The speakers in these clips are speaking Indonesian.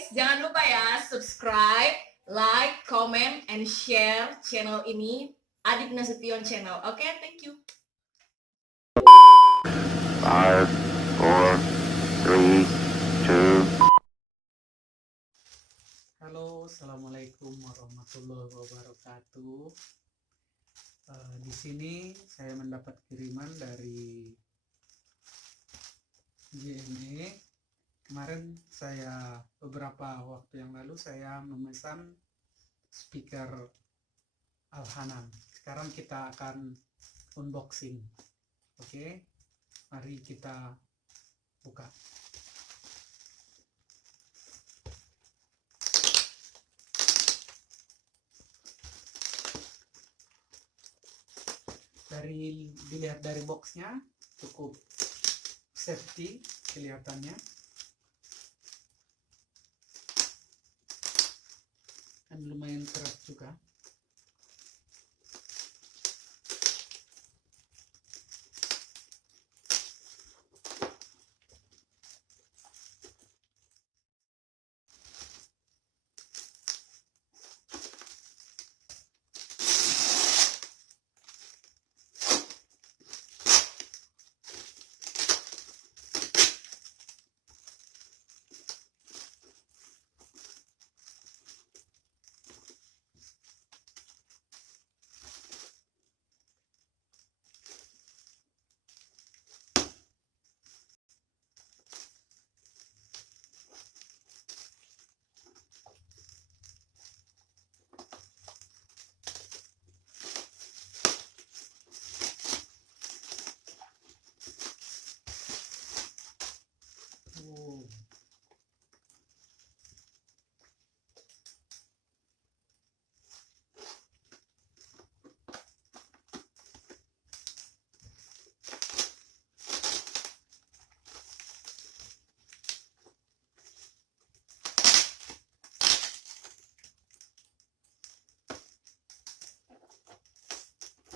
guys, jangan lupa ya subscribe, like, comment, and share channel ini, Adip Nasution Channel. Oke, thank you. 5, 4, 3, 2. Halo, assalamualaikum warahmatullahi wabarakatuh. Di sini saya mendapat kiriman dari JNE. Kemarin beberapa waktu yang lalu saya memesan speaker Al-Hanan. Sekarang kita akan unboxing. Oke, mari kita buka. Dilihat dari boxnya cukup safety kelihatannya, dan lumayan keras juga.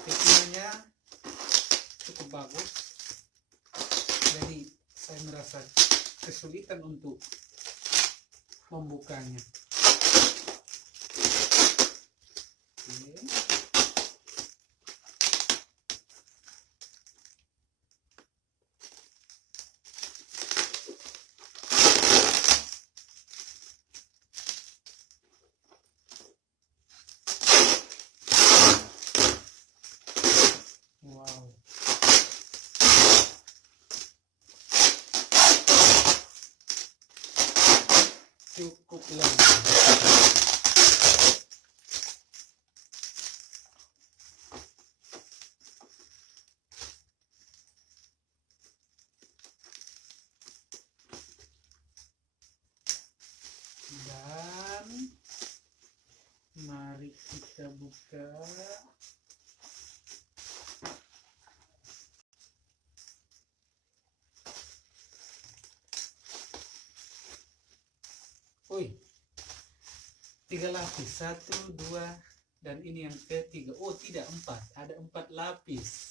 Packingnya cukup bagus, jadi saya merasa kesulitan untuk membukanya. Oke. Wow. Cukup lama. Dan mari kita buka. Wih, 3 lapis, 1, 2, dan ini yang ketiga. Oh tidak, 4, ada 4 lapis.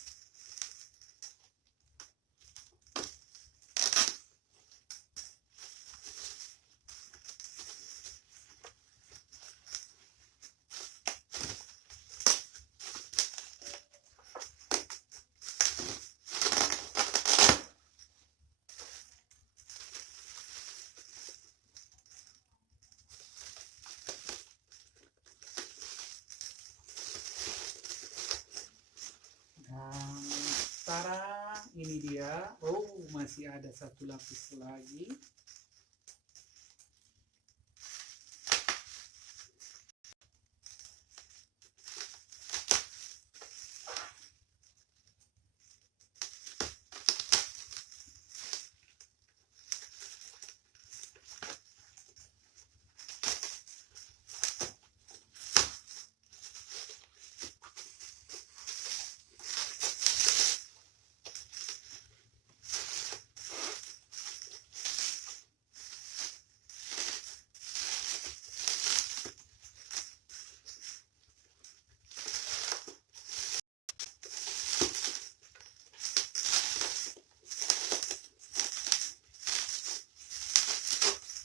Ini dia. Oh, masih ada 1 lapis lagi.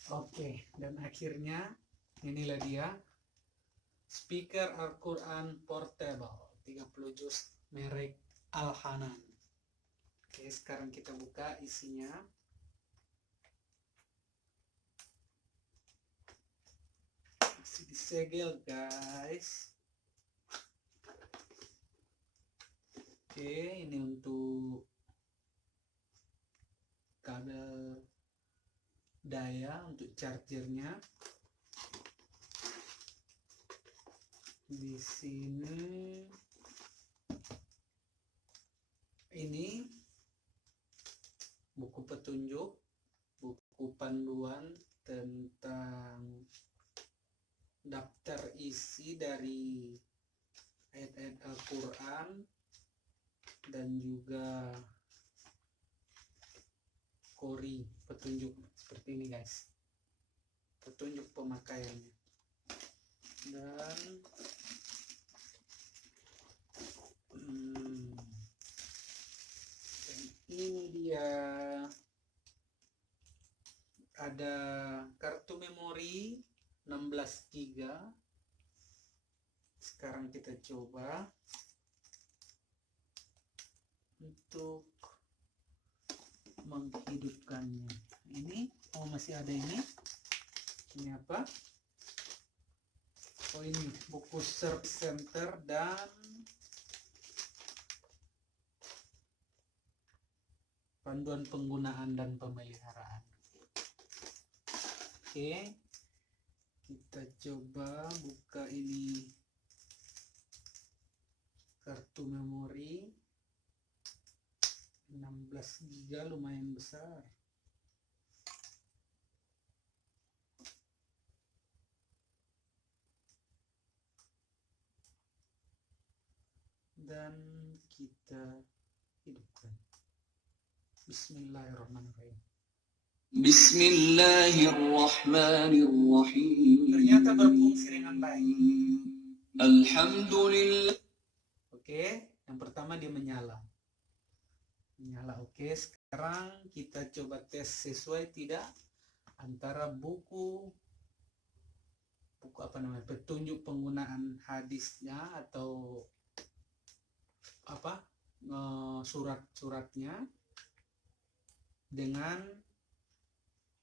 Oke, dan akhirnya inilah dia speaker Al-Quran Portable 30 juz merek Al-Hanan. Oke, sekarang kita buka isinya. Masih disegel guys. Oke, ini untuk kabel daya untuk chargernya. Di sini ini buku petunjuk, buku panduan tentang daftar isi dari ayat-ayat Al-Quran dan juga kori petunjuk seperti ini guys, petunjuk pemakaiannya. Dan ini dia, ada kartu memori 16 GB. Sekarang kita coba untuk menghidupkannya. Ini masih ada ini apa? Oh, ini buku service center dan panduan penggunaan dan pemeliharaan. Oke, kita coba buka ini kartu memori 16 GB, lumayan besar. Dan kita hidupkan. Bismillahirrahmanirrahim. Bismillahirrahmanirrahim. Ternyata berfungsi dengan baik. Alhamdulillah. Oke, yang pertama dia menyala. Oke, sekarang kita coba tes sesuai tidak antara buku apa namanya, petunjuk penggunaan hadisnya atau apa, surat-suratnya dengan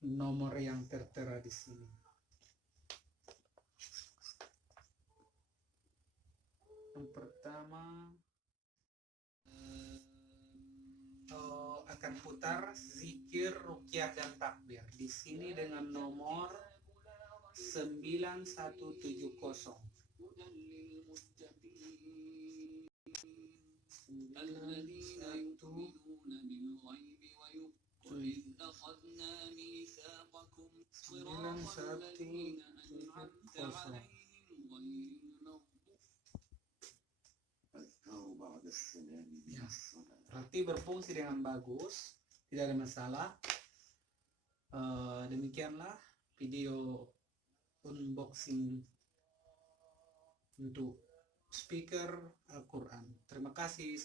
nomor yang tertera di sini. Yang pertama akan putar zikir, ruqyah dan takbir di sini dengan nomor 9170. Ya, berarti berfungsi dengan bagus, tidak ada masalah. Demikianlah video unboxing untuk speaker Al-Quran. Terima kasih.